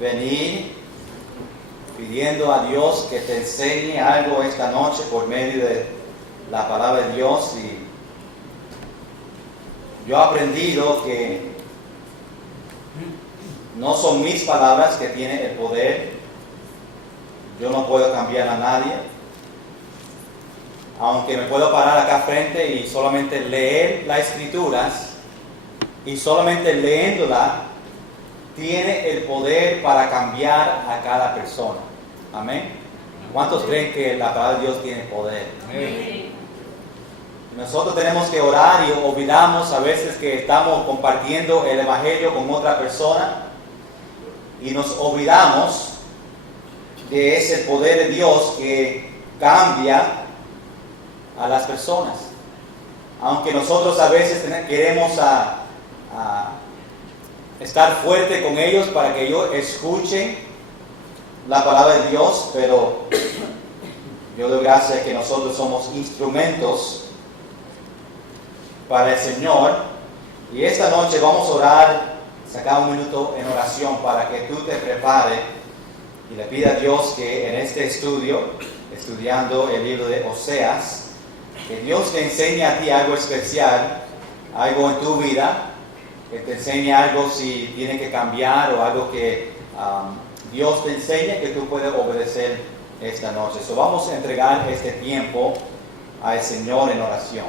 venir pidiendo a Dios que te enseñe algo esta noche por medio de la palabra de Dios. Y yo he aprendido que no son mis palabras que tienen el poder. Yo no puedo cambiar a nadie. Aunque me puedo parar acá frente y solamente leer las escrituras, y solamente leyéndola tiene el poder para cambiar a cada persona. Amén. ¿Cuántos creen que la palabra de Dios tiene poder? Amén. Nosotros tenemos que orar y olvidamos a veces que estamos compartiendo el evangelio con otra persona y nos olvidamos de ese poder de Dios que cambia a las personas. Aunque nosotros a veces queremos estar fuerte con ellos para que ellos escuchen la palabra de Dios, pero yo doy gracias que nosotros somos instrumentos para el Señor. Y esta noche vamos a orar, sacar un minuto en oración para que tú te prepares y le pida a Dios que en este estudiando el libro de Oseas, que Dios te enseñe a ti algo especial, algo en tu vida, que te enseñe algo si tiene que cambiar o algo que Dios te enseñe que tú puedes obedecer esta noche. So vamos a entregar este tiempo al Señor en oración.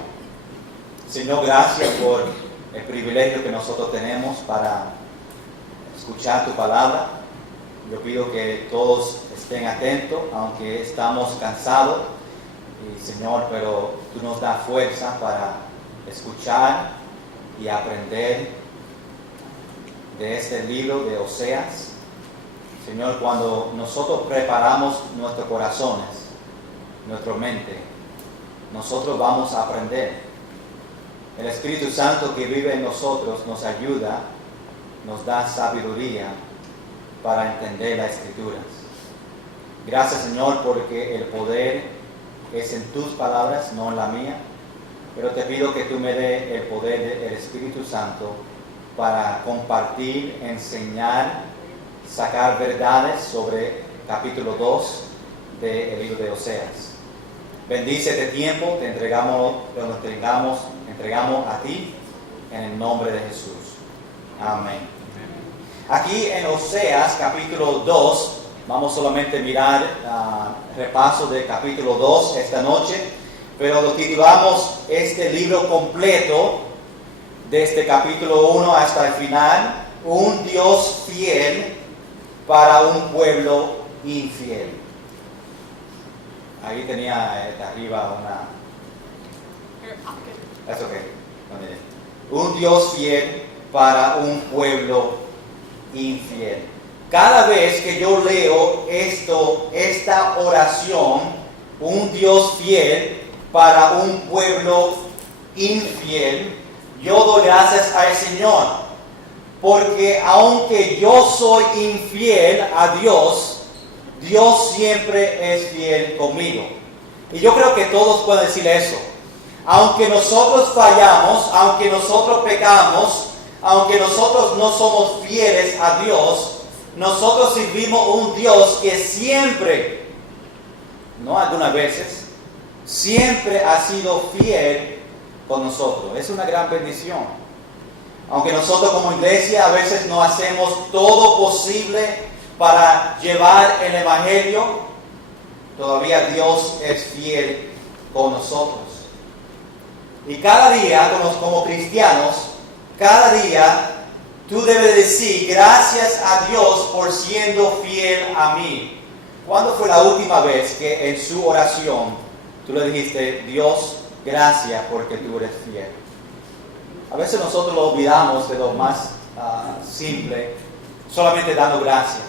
Señor, gracias por el privilegio que nosotros tenemos para escuchar tu palabra. Yo pido que todos estén atentos, aunque estamos cansados. Y Señor, pero tú nos das fuerza para escuchar y aprender de este libro de Oseas. Señor, cuando nosotros preparamos nuestros corazones, nuestra mente, nosotros vamos a aprender. El Espíritu Santo que vive en nosotros nos ayuda, nos da sabiduría para entender las Escrituras. Gracias, Señor, porque el poder es en tus palabras, no en la mía. Pero te pido que tú me des el poder del Espíritu Santo para compartir, enseñar, sacar verdades sobre capítulo 2 del libro de Oseas. Bendice este tiempo, te entregamos a ti en el nombre de Jesús. Amén. Aquí en Oseas capítulo 2, vamos solamente a mirar repaso del capítulo 2 esta noche, pero lo titulamos este libro completo, desde capítulo 1 hasta el final, un Dios fiel para un pueblo infiel. Ahí tenía arriba una... That's okay. Un Dios fiel para un pueblo infiel. Cada vez que yo leo esta oración, un Dios fiel para un pueblo infiel, yo doy gracias al Señor, porque aunque yo soy infiel a Dios, Dios siempre es fiel conmigo. Y yo creo que todos pueden decir eso. Aunque nosotros fallamos, aunque nosotros pecamos, aunque nosotros no somos fieles a Dios, nosotros servimos un Dios que siempre, no algunas veces, siempre ha sido fiel con nosotros. Es una gran bendición. Aunque nosotros como iglesia a veces no hacemos todo posible para llevar el evangelio, todavía Dios es fiel con nosotros. Y cada día, como cristianos, cada día tú debes decir gracias a Dios por siendo fiel a mí. ¿Cuándo fue la última vez que en su oración tú le dijiste, Dios, gracias porque tú eres fiel? A veces nosotros lo olvidamos de lo más simple, solamente dando gracias.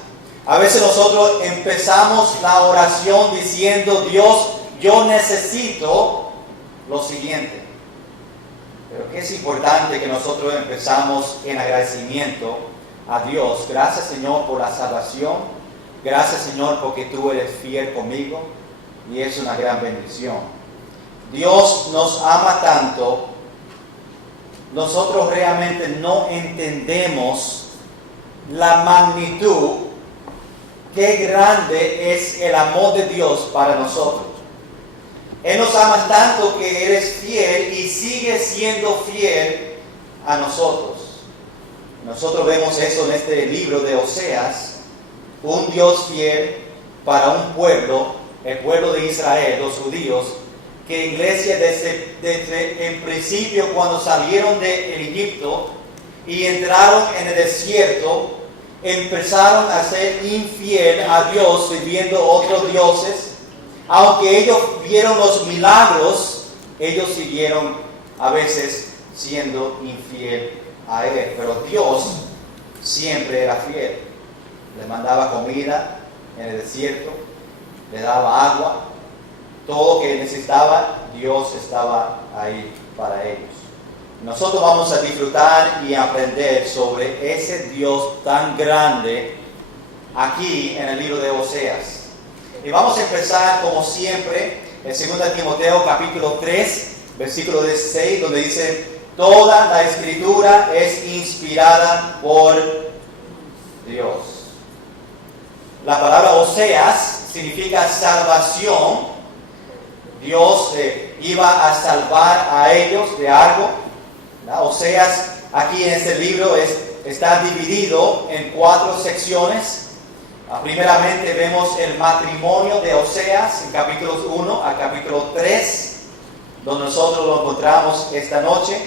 A veces nosotros empezamos la oración diciendo, Dios, yo necesito lo siguiente. Pero que es importante que nosotros empezamos en agradecimiento a Dios. Gracias, Señor, por la salvación. Gracias, Señor, porque tú eres fiel conmigo. Y es una gran bendición. Dios nos ama tanto. Nosotros realmente no entendemos la magnitud qué grande es el amor de Dios para nosotros. Él nos ama tanto que Él es fiel y sigue siendo fiel a nosotros. Nosotros vemos eso en este libro de Oseas, un Dios fiel para un pueblo, el pueblo de Israel, los judíos, que iglesia desde el principio cuando salieron de Egipto y entraron en el desierto, empezaron a ser infiel a Dios sirviendo otros dioses. Aunque ellos vieron los milagros, ellos siguieron a veces siendo infiel a Él. Pero Dios siempre era fiel. Le mandaba comida en el desierto, le daba agua, todo lo que necesitaba, Dios estaba ahí para ellos. Nosotros vamos a disfrutar y aprender sobre ese Dios tan grande aquí en el libro de Oseas. Y vamos a empezar como siempre en 2 Timoteo capítulo 3, versículo 16, donde dice: toda la escritura es inspirada por Dios. La palabra Oseas significa salvación. Dios iba a salvar a ellos de algo. Oseas aquí en este libro está dividido en 4 secciones. Primeramente vemos el matrimonio de Oseas en capítulos 1 a capítulo 3, donde nosotros lo encontramos esta noche.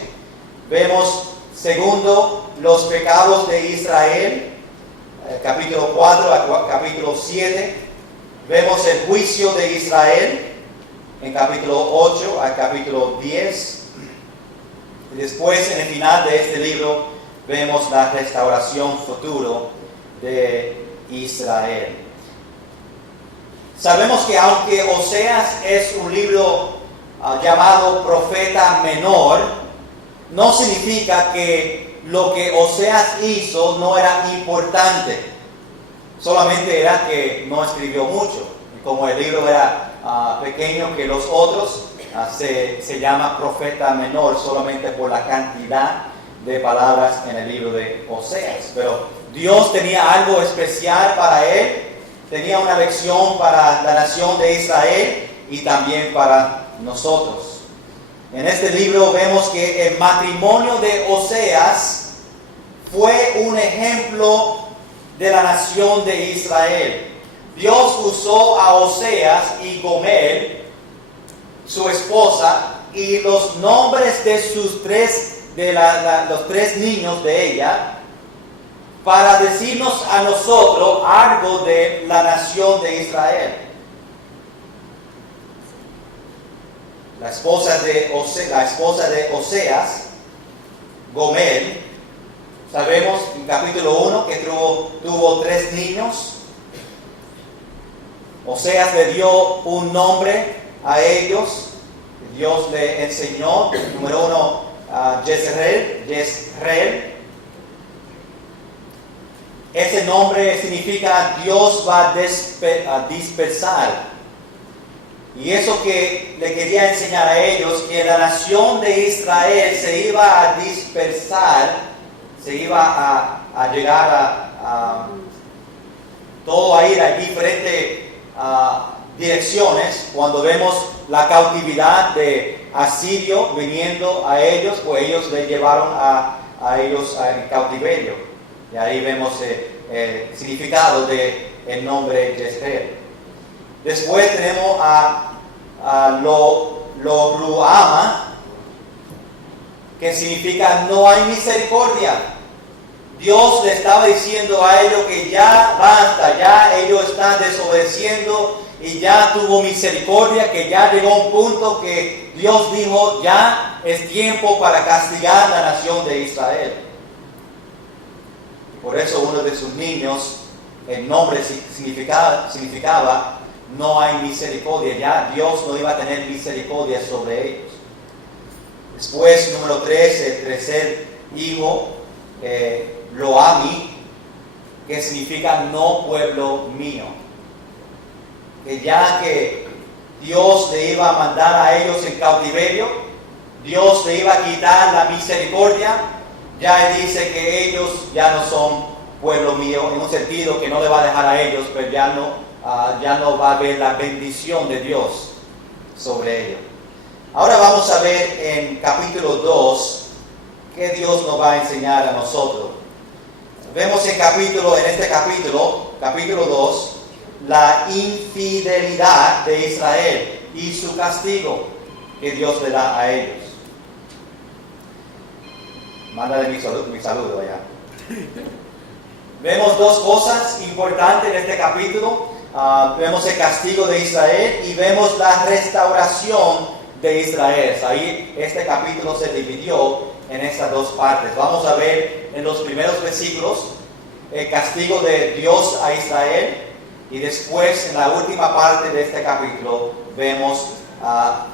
Vemos segundo los pecados de Israel, capítulo 4 a capítulo 7. Vemos el juicio de Israel en capítulo 8 a capítulo 10. Y después en el final de este libro vemos la restauración futuro de Israel. Sabemos que aunque Oseas es un libro llamado profeta menor, no significa que lo que Oseas hizo no era importante. Solamente era que no escribió mucho. Como el libro era pequeño que los otros, se llama profeta menor solamente por la cantidad de palabras en el libro de Oseas. Pero Dios tenía algo especial para él, tenía una lección para la nación de Israel y también para nosotros. En este libro vemos que el matrimonio de Oseas fue un ejemplo de la nación de Israel. Dios usó a Oseas y Gomer, su esposa, y los nombres de los 3 niños de ella, para decirnos a nosotros algo de la nación de Israel. La esposa de Oseas, Gomer, sabemos en capítulo 1 que tuvo 3 niños. Oseas le dio un nombre a ellos. Dios le enseñó, número 1, Jezreel. Ese nombre significa Dios va a dispersar. Y eso que le quería enseñar a ellos, que la nación de Israel se iba a dispersar, se iba a llegar a todo a ir a diferentes direcciones. Cuando vemos la cautividad de Asirio viniendo a ellos, pues ellos le llevaron a ellos al cautiverio. Y ahí vemos el significado del nombre Jezreel. Después tenemos a Lo Ruhama, que significa no hay misericordia. Dios le estaba diciendo a ellos que ya basta, ya ellos están desobedeciendo y ya tuvo misericordia, que ya llegó un punto que Dios dijo ya es tiempo para castigar la nación de Israel. Por eso uno de sus niños, el nombre significaba no hay misericordia. Ya Dios no iba a tener misericordia sobre ellos. Después, número 3, el tercer hijo, Loami, que significa no pueblo mío. Que ya que Dios le iba a mandar a ellos en cautiverio, Dios le iba a quitar la misericordia. Ya Él dice que ellos ya no son pueblo mío, en un sentido que no le va a dejar a ellos, pero ya no va a haber la bendición de Dios sobre ellos. Ahora vamos a ver en capítulo 2 qué Dios nos va a enseñar a nosotros. Vemos en este capítulo 2, la infidelidad de Israel y su castigo que Dios le da a ellos. Mándale mi saludo allá. Vemos dos cosas importantes en este capítulo. Vemos el castigo de Israel y vemos la restauración de Israel. Ahí este capítulo se dividió en estas dos partes. Vamos a ver en los primeros versículos el castigo de Dios a Israel y después en la última parte de este capítulo vemos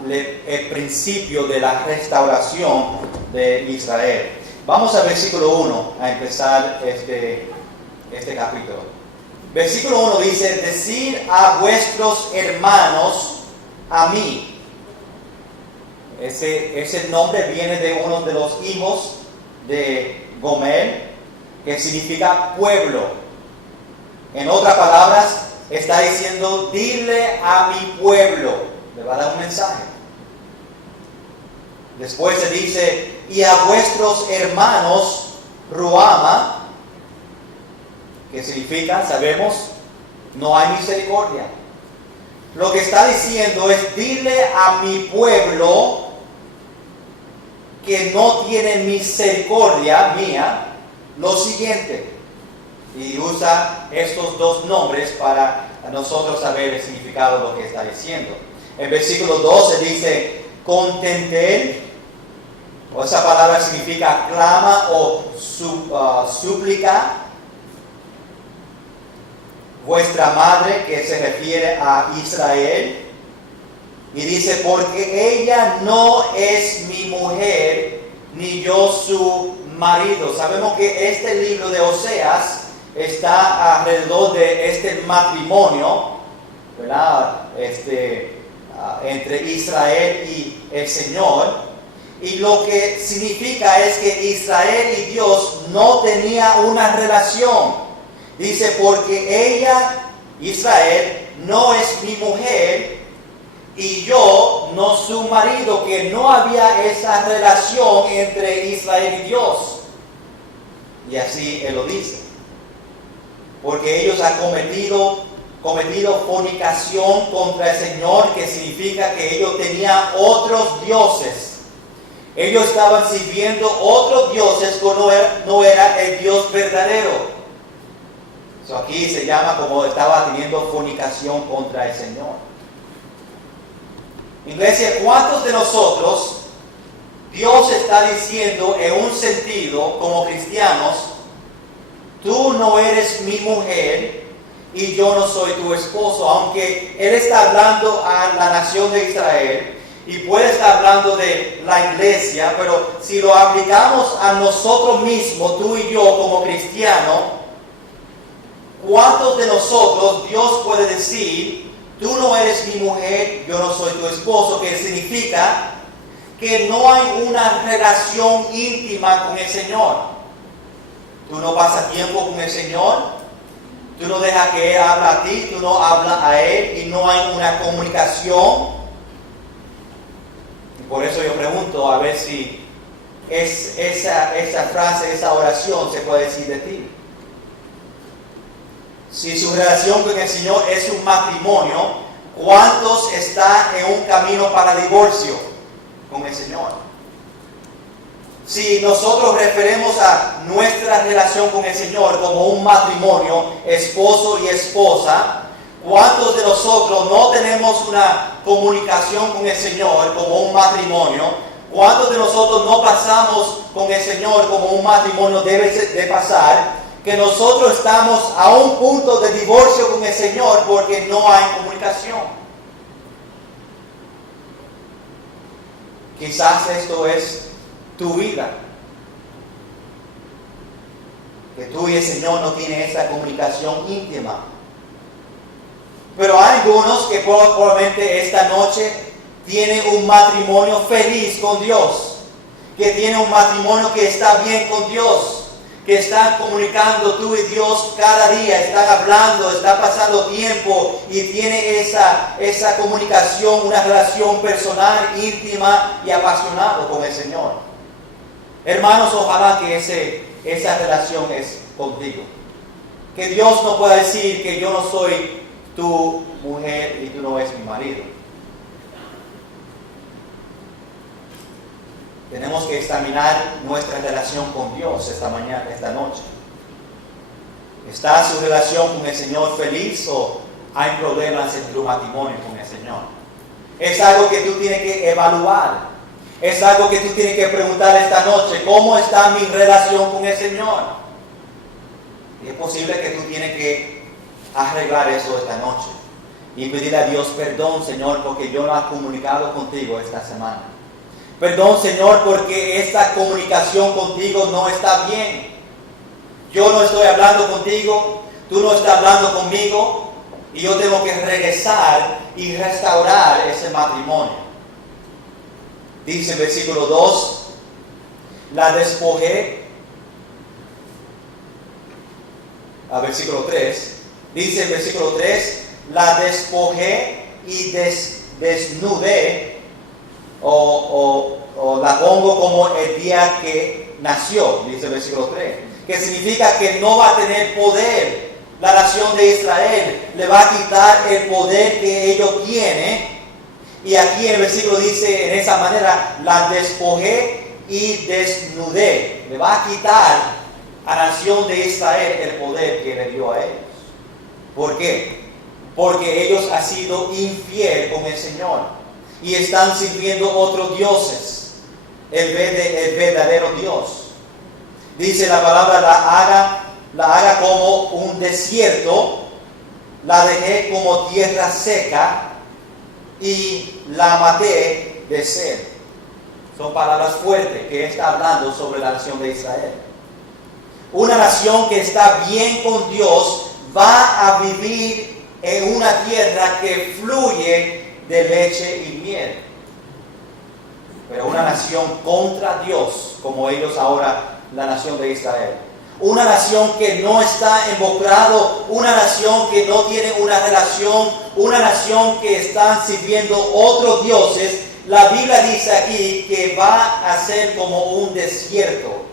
el principio de la restauración de Israel. Vamos al versículo 1 a empezar este capítulo. Versículo 1 dice: decid a vuestros hermanos a mí. Ese nombre viene de uno de los hijos de Gomer, que significa pueblo. En otras palabras, está diciendo: dile a mi pueblo. Le va a dar un mensaje. Después se dice: y a vuestros hermanos Ruama, que significa, sabemos, no hay misericordia. Lo que está diciendo es: dile a mi pueblo que no tiene misericordia mía lo siguiente. Y usa estos dos nombres para nosotros saber el significado de lo que está diciendo. En versículo 12 dice: contender, o esa palabra significa clama o súplica, vuestra madre, que se refiere a Israel. Y dice: porque ella no es mi mujer, ni yo su marido. Sabemos que este libro de Oseas está alrededor de este matrimonio, ¿verdad? Entre Israel y el Señor. Y lo que significa es que Israel y Dios no tenían una relación. Dice: porque ella, Israel, no es mi mujer y yo no su marido, que no había esa relación entre Israel y Dios. Y así él lo dice. Porque ellos han cometido fornicación contra el Señor, que significa que ellos tenían otros dioses. Ellos estaban sirviendo otros dioses que no era el Dios verdadero. Aquí se llama como estaba teniendo fornicación contra el Señor. Iglesia, ¿cuántos de nosotros Dios está diciendo en un sentido como cristianos: tú no eres mi mujer y yo no soy tu esposo? Aunque Él está hablando a la nación de Israel y puede estar hablando de la iglesia, pero si lo aplicamos a nosotros mismos, tú y yo como cristianos, ¿cuántos de nosotros Dios puede decir: tú no eres mi mujer, yo no soy tu esposo? Que significa que no hay una relación íntima con el Señor. Tú no pasas tiempo con el Señor, tú no dejas que Él hable a ti, tú no hablas a Él y no hay una comunicación. Y por eso yo pregunto a ver si esa frase, esa oración se puede decir de ti. Si su relación con el Señor es un matrimonio, ¿cuántos están en un camino para divorcio con el Señor? Si nosotros referimos a nuestra relación con el Señor como un matrimonio, esposo y esposa, ¿cuántos de nosotros no tenemos una comunicación con el Señor como un matrimonio? ¿Cuántos de nosotros no pasamos con el Señor como un matrimonio debe de pasar? Que nosotros estamos a un punto de divorcio con el Señor porque no hay comunicación. Quizás esto es tu vida. Que tú y el Señor no tienen esa comunicación íntima. Pero hay algunos que probablemente esta noche tienen un matrimonio feliz con Dios. Que tienen un matrimonio que está bien con Dios. que están comunicando tú y Dios cada día, están hablando, está pasando tiempo y tiene esa comunicación, una relación personal, íntima y apasionada con el Señor. Hermanos, ojalá que esa relación es contigo. Que Dios no pueda decir que yo no soy tu mujer y tú no eres mi marido. Tenemos que examinar nuestra relación con Dios esta noche. ¿Está su relación con el Señor feliz o hay problemas en tu matrimonio con el Señor? Es algo que tú tienes que evaluar. Es algo que tú tienes que preguntar esta noche. ¿Cómo está mi relación con el Señor? Y es posible que tú tienes que arreglar eso esta noche. Y pedirle a Dios perdón, Señor, porque yo no he comunicado contigo esta semana. Perdón, Señor, porque esta comunicación contigo no está bien. Yo no estoy hablando contigo, tú no estás hablando conmigo, y yo tengo que regresar y restaurar ese matrimonio. Dice el versículo 2, la despojé. Versículo 3, dice el versículo 3, la despojé y desnudé. O la pongo como el día que nació, dice el versículo 3, que significa que no va a tener poder. La nación de Israel le va a quitar el poder que ellos tienen. Y aquí el versículo dice en esa manera, la despojé y desnudé. Le va a quitar a la nación de Israel el poder que le dio a ellos. ¿Por qué? Porque ellos han sido infiel con el Señor y están sirviendo otros dioses en vez del verdadero Dios. Dice la palabra, la haga como un desierto, la dejé como tierra seca y la maté de sed. Son palabras fuertes que está hablando sobre la nación de Israel. Una nación que está bien con Dios va a vivir en una tierra que fluye de leche y miel. Pero una nación contra Dios, como ellos ahora, la nación de Israel. Una nación que no está involucrado, una nación que no tiene una relación, una nación que están sirviendo otros dioses. La Biblia dice aquí que va a ser como un desierto,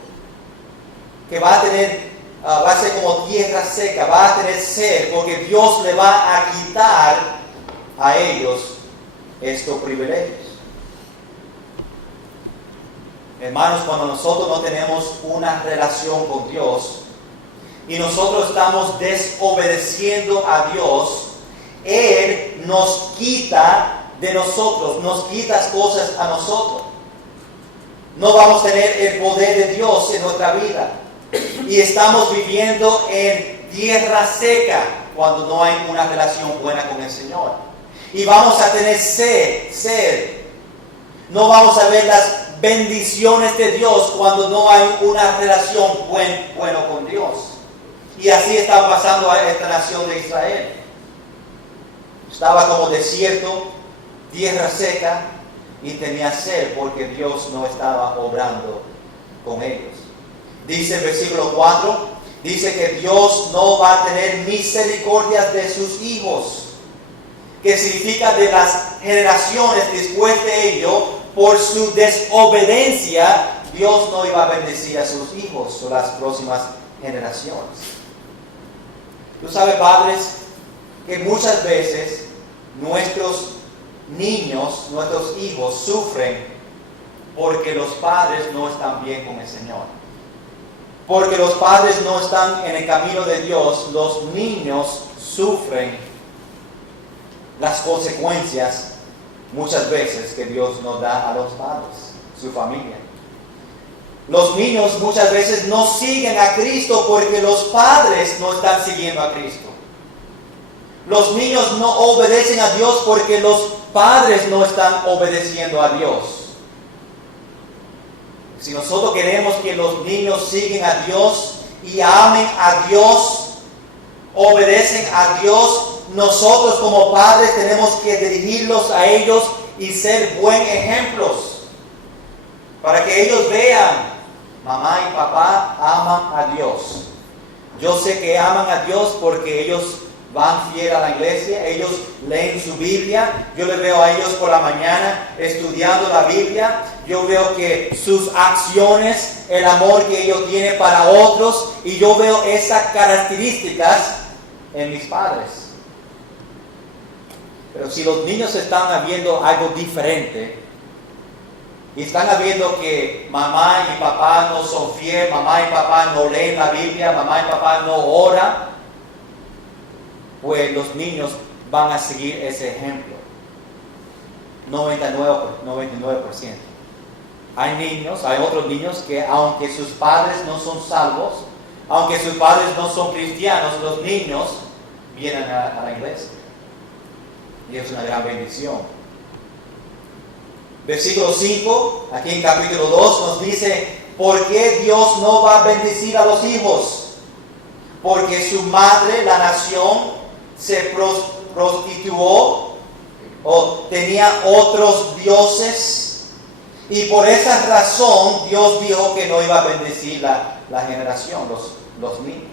que va a ser como tierra seca, va a tener sed, porque Dios le va a quitar a ellos estos privilegios. Hermanos, cuando nosotros no tenemos una relación con Dios y nosotros estamos desobedeciendo a Dios, Él nos quita de nosotros, nos quita cosas a nosotros. No vamos a tener el poder de Dios en nuestra vida y estamos viviendo en tierra seca cuando no hay una relación buena con el Señor. Y vamos a tener sed. No vamos a ver las bendiciones de Dios cuando no hay una relación buena con Dios. Y así estaba pasando a esta nación de Israel. Estaba como desierto, tierra seca, y tenía sed porque Dios no estaba obrando con ellos. Dice el versículo 4, dice que Dios no va a tener misericordia de sus hijos, que significa de las generaciones después de ello. Por su desobediencia, Dios no iba a bendecir a sus hijos o las próximas generaciones. Tú sabes, padres, que muchas veces nuestros niños, nuestros hijos sufren porque los padres no están bien con el Señor. Porque los padres no están en el camino de Dios, los niños sufren las consecuencias muchas veces que Dios nos da a los padres, su familia. Los niños muchas veces no siguen a Cristo porque los padres no están siguiendo a Cristo. Los niños no obedecen a Dios porque los padres no están obedeciendo a Dios. Si nosotros queremos que los niños sigan a Dios y amen a Dios, obedecen a Dios, nosotros como padres tenemos que dirigirlos a ellos y ser buen ejemplos para que ellos vean mamá y papá aman a Dios. Yo sé que aman a Dios porque ellos van fiel a la iglesia, ellos leen su Biblia. Yo les veo a ellos por la mañana estudiando la Biblia. Yo veo que sus acciones, el amor que ellos tienen para otros, y yo veo esas características en mis padres. Pero si los niños están viendo algo diferente, y están viendo que mamá y papá no son fieles, mamá y papá no leen la Biblia, mamá y papá no oran, pues los niños van a seguir ese ejemplo. 99%. Hay otros niños que aunque sus padres no son salvos, aunque sus padres no son cristianos, los niños vienen a la iglesia. Y es una gran bendición. Versículo 5, aquí en capítulo 2 nos dice, ¿por qué Dios no va a bendecir a los hijos? Porque su madre, la nación, se prostituyó o tenía otros dioses, y por esa razón Dios dijo que no iba a bendecir la generación, los niños.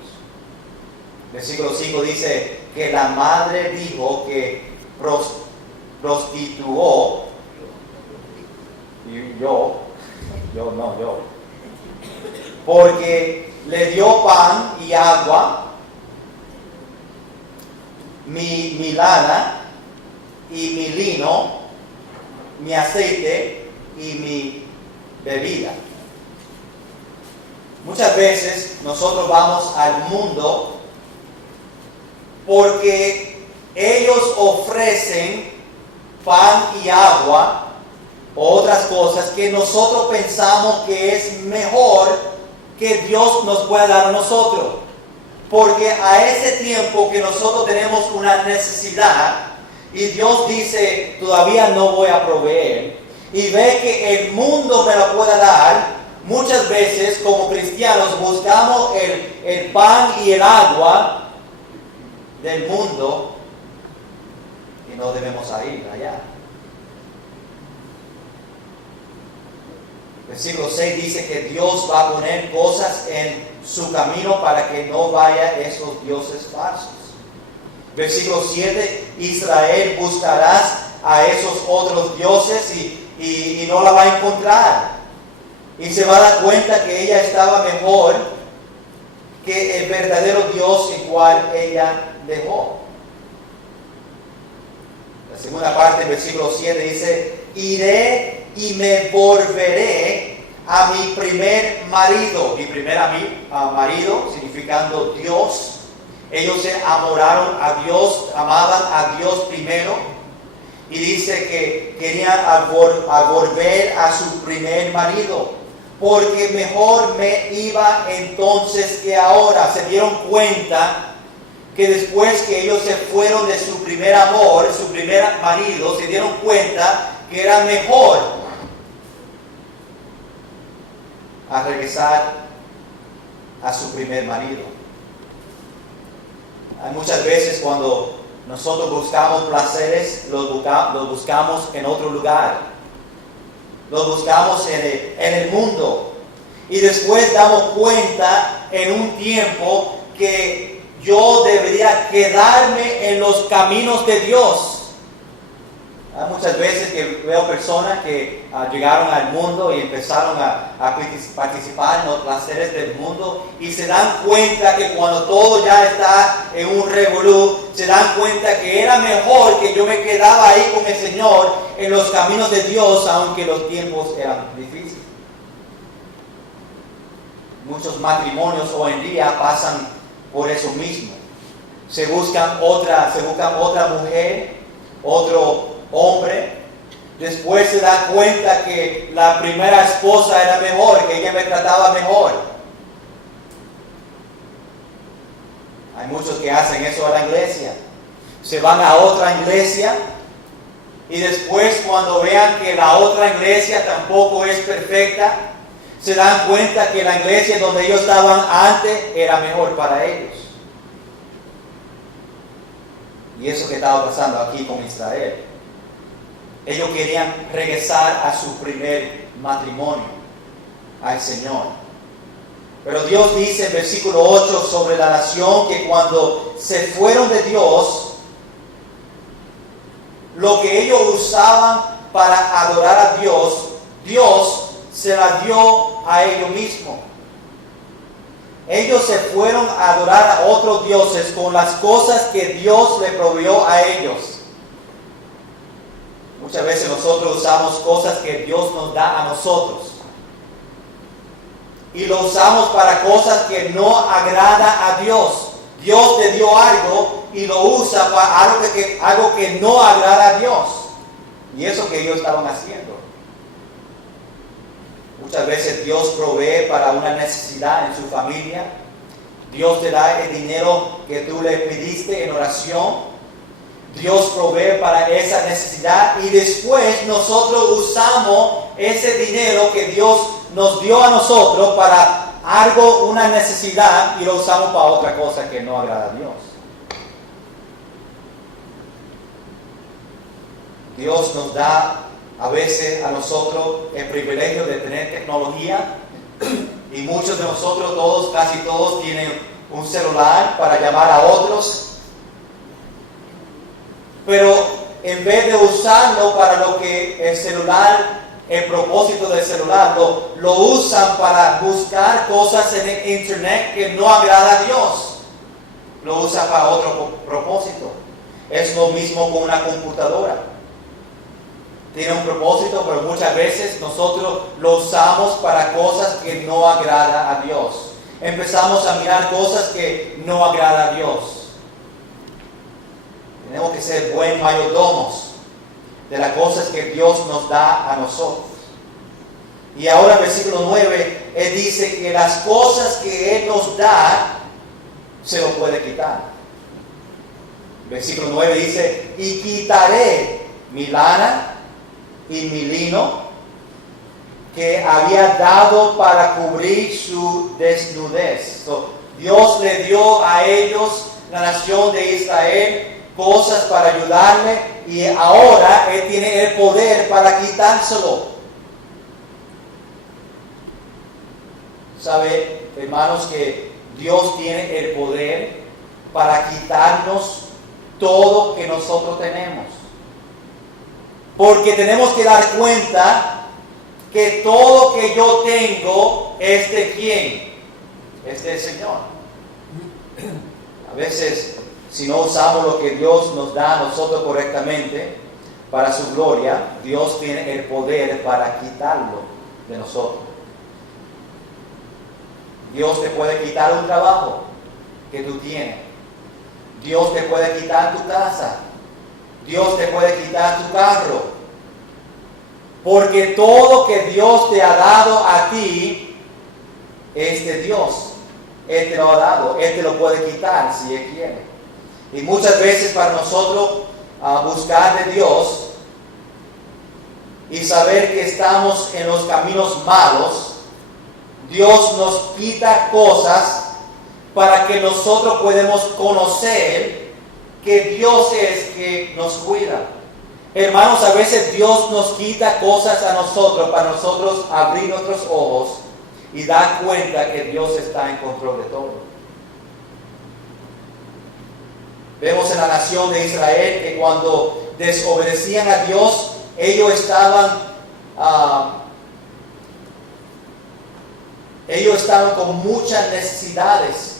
Versículo 5 dice que la madre dijo que prostituyó, y yo, porque le dio pan y agua, mi lana y mi lino, mi aceite y mi bebida. Muchas veces nosotros vamos al mundo porque ellos ofrecen pan y agua o otras cosas que nosotros pensamos que es mejor que Dios nos pueda dar a nosotros. Porque a ese tiempo que nosotros tenemos una necesidad y Dios dice, todavía no voy a proveer, y ve que el mundo me lo puede dar, muchas veces como cristianos buscamos el pan y el agua del mundo y no debemos ir allá. Versículo 6 dice que Dios va a poner cosas en su camino para que no vaya esos dioses falsos. Versículo 7, Israel buscarás a esos otros dioses y no la va a encontrar. Y se va a dar cuenta que ella estaba mejor que el verdadero Dios el cual ella dejó. La segunda parte del versículo 7 dice, iré y me volveré a mi primer marido. Mi primer marido, significando Dios. Ellos se enamoraron a Dios, amaban a Dios primero. Y dice que querían volver a su primer marido. Porque mejor me iba entonces que ahora. Se dieron cuenta que después que ellos se fueron de su primer amor, su primer marido, se dieron cuenta que era mejor a regresar a su primer marido. Hay muchas veces cuando nosotros buscamos placeres, los buscamos en otro lugar. Los buscamos en el mundo. Y después damos cuenta en un tiempo que yo debería quedarme en los caminos de Dios. Hay muchas veces que veo personas que llegaron al mundo y empezaron a participar en los placeres del mundo y se dan cuenta que cuando todo ya está en un revolú, se dan cuenta que era mejor que yo me quedaba ahí con el Señor en los caminos de Dios, aunque los tiempos eran difíciles. Muchos matrimonios hoy en día pasan por eso mismo. Se buscan otra mujer, otro hombre. Después se da cuenta que la primera esposa era mejor, que ella me trataba mejor. Hay muchos que hacen eso a la iglesia. Se van a otra iglesia y después cuando vean que la otra iglesia tampoco es perfecta, se dan cuenta que la iglesia donde ellos estaban antes era mejor para ellos. Y eso que estaba pasando aquí con Israel. Ellos querían regresar a su primer matrimonio, al Señor. Pero Dios dice en versículo 8 sobre la nación que cuando se fueron de Dios, lo que ellos usaban para adorar a Dios, Dios se la dio a ellos mismos. Ellos se fueron a adorar a otros dioses con las cosas que Dios le proveyó a ellos. Muchas veces nosotros usamos cosas que Dios nos da a nosotros. Y lo usamos para cosas que no agrada a Dios. Dios te dio algo y lo usa para algo que no agrada a Dios. Y eso que ellos estaban haciendo. Muchas veces Dios provee para una necesidad en su familia. Dios te da el dinero que tú le pediste en oración. Dios provee para esa necesidad y después nosotros usamos ese dinero que Dios nos dio a nosotros para algo, una necesidad, y lo usamos para otra cosa que no agrada a Dios. Dios nos da a veces a nosotros el privilegio de tener tecnología y muchos de nosotros, todos, casi todos, tienen un celular para llamar a otros. Pero en vez de usarlo para lo que el celular, el propósito del celular, lo usan para buscar cosas en el internet que no agrada a Dios. Lo usan para otro propósito. Es lo mismo con una computadora. Tiene un propósito, pero muchas veces nosotros lo usamos para cosas que no agrada a Dios. Empezamos a mirar cosas que no agrada a Dios. Tenemos que ser buen mayordomos de las cosas que Dios nos da a nosotros. Y ahora en versículo 9, Él dice que las cosas que Él nos da, se lo puede quitar. Versículo 9 dice, y quitaré mi lana y mi lino que había dado para cubrir su desnudez. Dios le dio a ellos, la nación de Israel, cosas para ayudarle y ahora Él tiene el poder para quitárselo. ¿Sabe, hermanos, que Dios tiene el poder para quitarnos todo que nosotros tenemos? Porque tenemos que dar cuenta que todo que yo tengo es de ¿quién? Es del Señor. A veces, si no usamos lo que Dios nos da a nosotros correctamente para su gloria, Dios tiene el poder para quitarlo de nosotros. Dios te puede quitar un trabajo que tú tienes. Dios te puede quitar tu casa. Dios te puede quitar tu carro. Porque todo que Dios te ha dado a ti es de Dios. Él te lo ha dado. Él te lo puede quitar si Él quiere. Y muchas veces para nosotros buscar de Dios y saber que estamos en los caminos malos, Dios nos quita cosas para que nosotros podamos conocer que Dios es que nos cuida. Hermanos, a veces Dios nos quita cosas a nosotros para nosotros abrir nuestros ojos y dar cuenta que Dios está en control de todo. Vemos en la nación de Israel que cuando desobedecían a Dios, ellos estaban con muchas necesidades.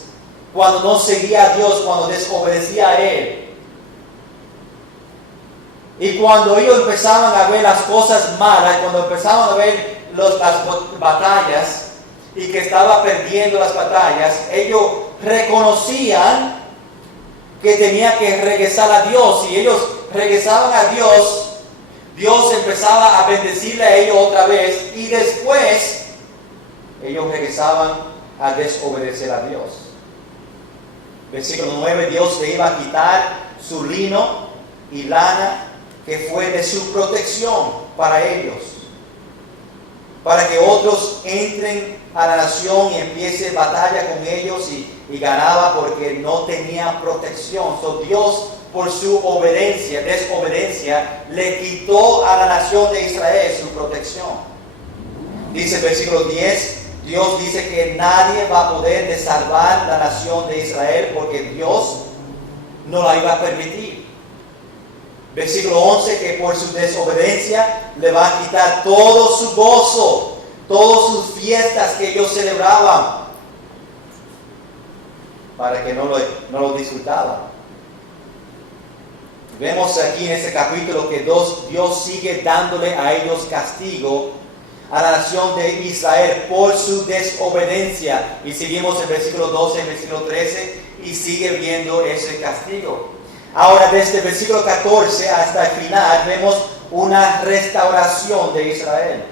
Cuando no seguía a Dios, cuando desobedecía a Él. Y cuando ellos empezaban a ver las cosas malas, cuando empezaban a ver las batallas y que estaba perdiendo las batallas, ellos reconocían que tenía que regresar a Dios. Y ellos regresaban a Dios, Dios empezaba a bendecirle a ellos otra vez y después ellos regresaban a desobedecer a Dios. Versículo 9, Dios le iba a quitar su lino y lana que fue de su protección para ellos, para que otros entren a la nación y empiece batalla con ellos y ganaba porque no tenía protección. So, Dios, por su desobediencia, le quitó a la nación de Israel su protección. Dice el versículo 10, Dios dice que nadie va a poder salvar la nación de Israel porque Dios no la iba a permitir. Versículo 11, que por su desobediencia le va a quitar todo su gozo, todas sus fiestas que ellos celebraban, para que no lo disfrutaban. Vemos aquí en este capítulo que Dios sigue dándole a ellos castigo a la nación de Israel por su desobediencia. Y seguimos en versículo 12, en versículo 13, y sigue viendo ese castigo. Ahora, desde el versículo 14 hasta el final, vemos una restauración de Israel.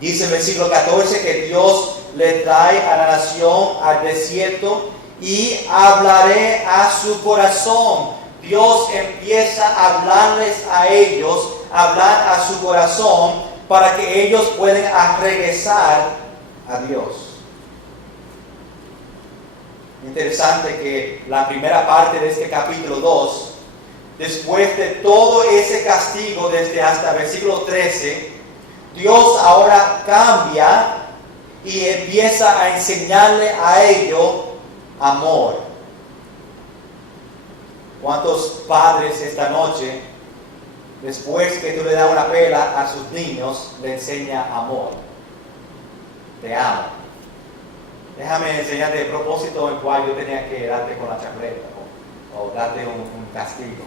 Dice el versículo 14 que Dios le trae a la nación al desierto y hablaré a su corazón. Dios empieza a hablarles a ellos, hablar a su corazón, para que ellos puedan regresar a Dios. Interesante que la primera parte de este capítulo 2, después de todo ese castigo desde hasta versículo 13, Dios ahora cambia y empieza a enseñarle a ellos amor. ¿Cuántos padres esta noche, después que tú le das una pela a sus niños, le enseña amor? Te amo. Déjame enseñarte el propósito en cual yo tenía que darte con la chancleta o darte un castigo.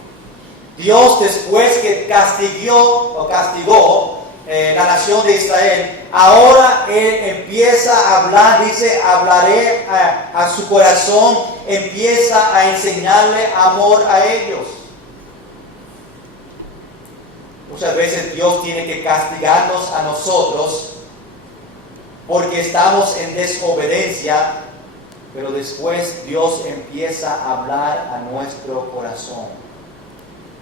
Dios, después que castigó la nación de Israel, ahora Él empieza a hablar, dice, hablaré a su corazón, empieza a enseñarle amor a ellos. Muchas veces Dios tiene que castigarnos a nosotros porque estamos en desobediencia, pero después Dios empieza a hablar a nuestro corazón.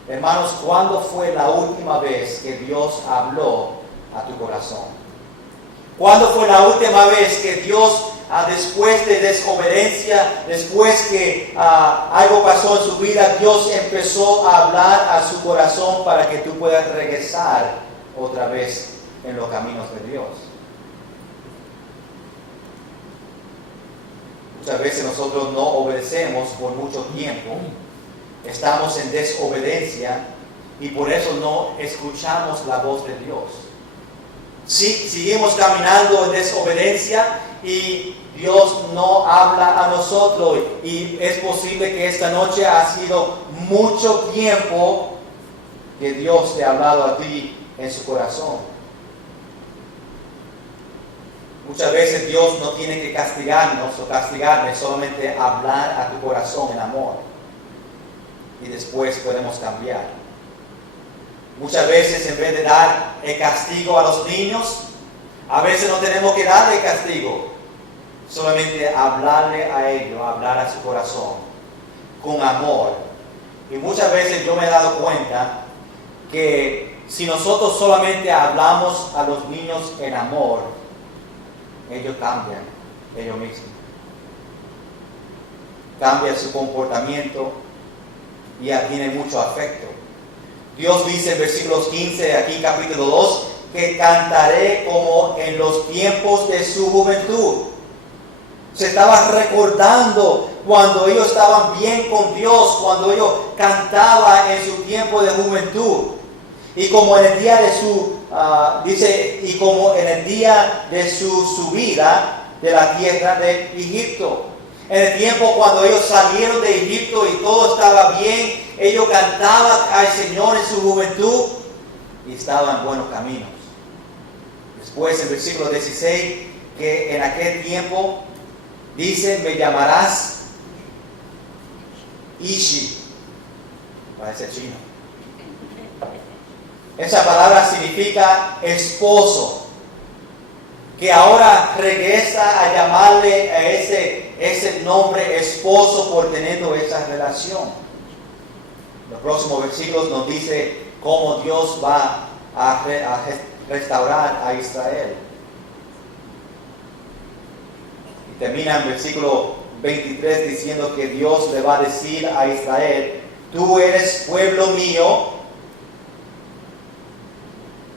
Hermanos, ¿cuándo fue la última vez que Dios habló a tu corazón? ¿Cuándo fue la última vez que Dios, después de desobediencia, después que algo pasó en su vida, Dios empezó a hablar a su corazón para que tú puedas regresar otra vez en los caminos de Dios? Muchas veces nosotros no obedecemos por mucho tiempo. Estamos en desobediencia y por eso no escuchamos la voz de Dios. Seguimos caminando en desobediencia y Dios no habla a nosotros. Y es posible que esta noche ha sido mucho tiempo que Dios te ha hablado a ti en su corazón. Muchas veces Dios no tiene que castigarnos o castigarme, solamente hablar a tu corazón en amor. Y después podemos cambiar. Muchas veces en vez de dar el castigo a los niños, a veces no tenemos que darle castigo, solamente hablarle a ellos, hablar a su corazón con amor. Y muchas veces yo me he dado cuenta que si nosotros solamente hablamos a los niños en amor, ellos cambian ellos mismos. Cambian su comportamiento y ya tiene mucho afecto. Dios dice en versículos 15, aquí capítulo 2, que cantaré como en los tiempos de su juventud. Se estaba recordando cuando ellos estaban bien con Dios, cuando ellos cantaban en su tiempo de juventud. Y como en el día de su, y como en el día de su subida de la tierra de Egipto. En el tiempo cuando ellos salieron de Egipto y todo estaba bien, ellos cantaban al Señor en su juventud y estaban en buenos caminos. Después, en versículo 16, que en aquel tiempo dice, me llamarás Ishi. Parece chino. Esa palabra significa esposo. Que ahora regresa a llamarle a ese nombre esposo por teniendo esa relación. Los próximos versículos nos dice cómo Dios va a restaurar a Israel. Y termina en versículo 23 diciendo que Dios le va a decir a Israel, tú eres pueblo mío,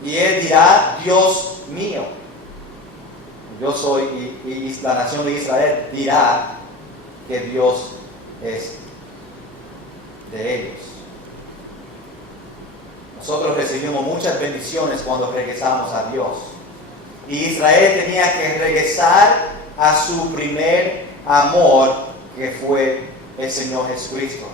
y él dirá, Dios mío. yo soy, y la nación de Israel dirá que Dios es de ellos. Nosotros recibimos muchas bendiciones cuando regresamos a Dios. Y Israel tenía que regresar a su primer amor, que fue el Señor Jesucristo.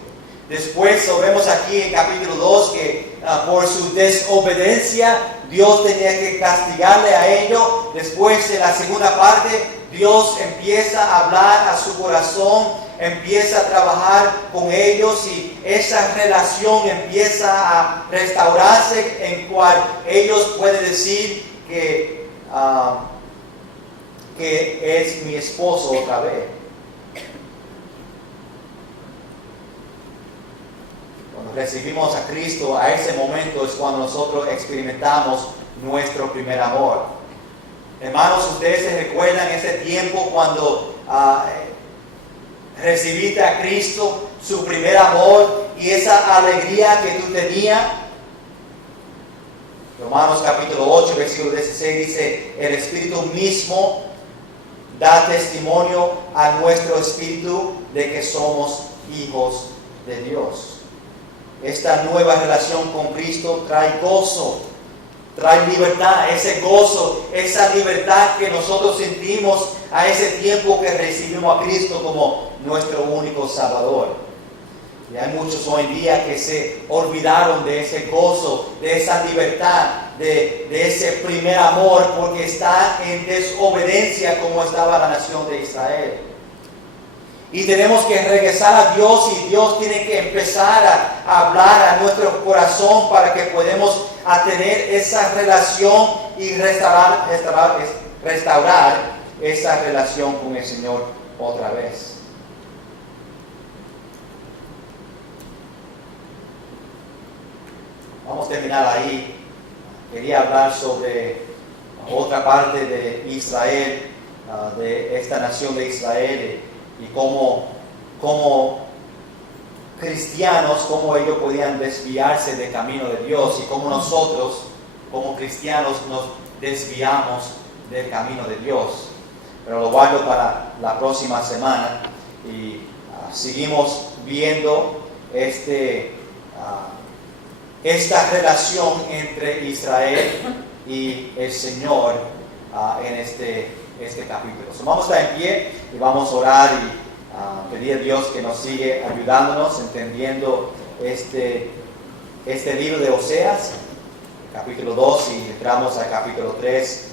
Después vemos aquí en capítulo 2 que por su desobediencia Dios tenía que castigarle a ellos. Después, en la segunda parte, Dios empieza a hablar a su corazón, empieza a trabajar con ellos y esa relación empieza a restaurarse, en cual ellos pueden decir que es mi esposo otra vez. Cuando recibimos a Cristo, a ese momento es cuando nosotros experimentamos nuestro primer amor. Hermanos, ustedes se recuerdan ese tiempo cuando recibiste a Cristo, su primer amor y esa alegría que tú tenías. Romanos capítulo 8, versículo 16 dice: el Espíritu mismo da testimonio a nuestro espíritu de que somos hijos de Dios. Esta nueva relación con Cristo trae gozo, trae libertad, ese gozo, esa libertad que nosotros sentimos a ese tiempo que recibimos a Cristo como nuestro único Salvador. Y hay muchos hoy en día que se olvidaron de ese gozo, de esa libertad, de ese primer amor, porque está en desobediencia como estaba la nación de Israel. Y tenemos que regresar a Dios, y Dios tiene que empezar a hablar a nuestro corazón para que podamos tener esa relación y restaurar esa relación con el Señor otra vez. Vamos a terminar ahí. Quería hablar sobre otra parte de Israel, de esta nación de Israel, y cómo cristianos, cómo ellos podían desviarse del camino de Dios, y cómo nosotros, como cristianos, nos desviamos del camino de Dios. Pero lo guardo para la próxima semana, y seguimos viendo esta relación entre Israel y el Señor en este capítulo. Vamos a estar en pie y vamos a orar y pedir a Dios que nos siga ayudándonos, entendiendo este libro de Oseas, capítulo 2, y entramos al capítulo 3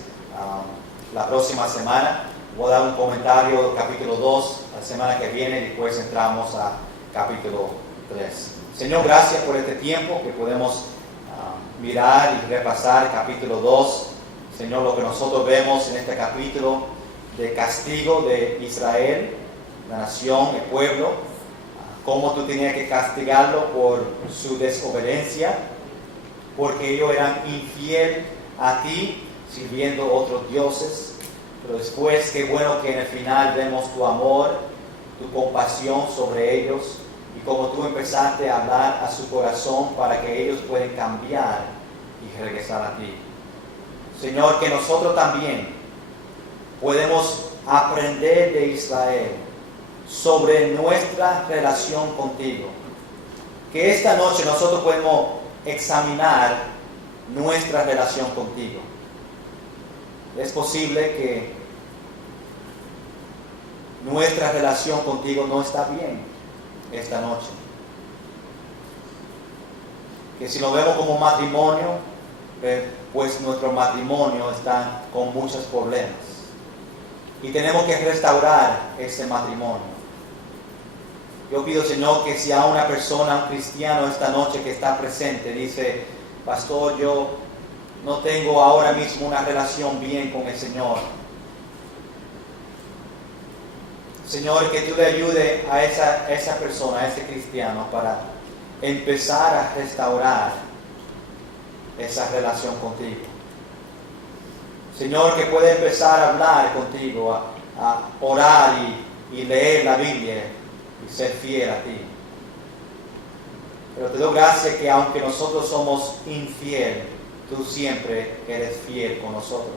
la próxima semana. Voy a dar un comentario del capítulo 2 la semana que viene, y después entramos a capítulo 3. Señor, gracias por este tiempo que podemos mirar y repasar capítulo 2. Señor, lo que nosotros vemos en este capítulo de castigo de Israel, la nación, el pueblo, cómo tú tenías que castigarlo por su desobediencia, porque ellos eran infieles a ti, sirviendo otros dioses. Pero después, qué bueno que en el final vemos tu amor, tu compasión sobre ellos, y como tú empezaste a hablar a su corazón para que ellos puedan cambiar y regresar a ti. Señor, que nosotros también podemos aprender de Israel sobre nuestra relación contigo. Que esta noche nosotros podemos examinar nuestra relación contigo. Es posible que nuestra relación contigo no está bien esta noche. Que si lo vemos como matrimonio, pues nuestro matrimonio está con muchos problemas. Y tenemos que restaurar ese matrimonio. Yo pido, Señor, que si a una persona, un cristiano esta noche que está presente, dice: pastor, yo no tengo ahora mismo una relación bien con el Señor. Señor, que tú le ayudes a esa persona, a ese cristiano, para empezar a restaurar esa relación contigo. Señor, que pueda empezar a hablar contigo, a orar y leer la Biblia y ser fiel a ti. Pero te doy gracias que aunque nosotros somos infieles, tú siempre eres fiel con nosotros.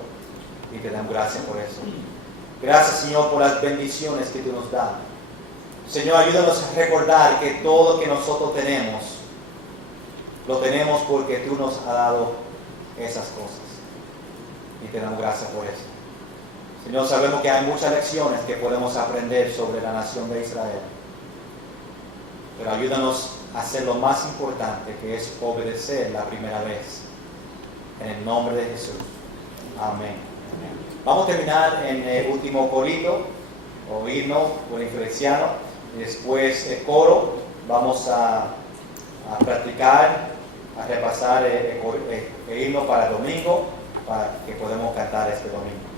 y te damos gracias por eso. Gracias, Señor, por las bendiciones que tú nos das. Señor, ayúdanos a recordar que todo lo que nosotros tenemos, lo tenemos porque tú nos has dado esas cosas. Y te damos gracias por eso. Señor, sabemos que hay muchas lecciones que podemos aprender sobre la nación de Israel. Pero ayúdanos a hacer lo más importante, que es obedecer la primera vez. En el nombre de Jesús. Amén. Vamos a terminar en el último corito, o himno, o inflexiano. Y después el coro. Vamos a practicar, a repasar el himno para el domingo, para que podamos cantar este domingo.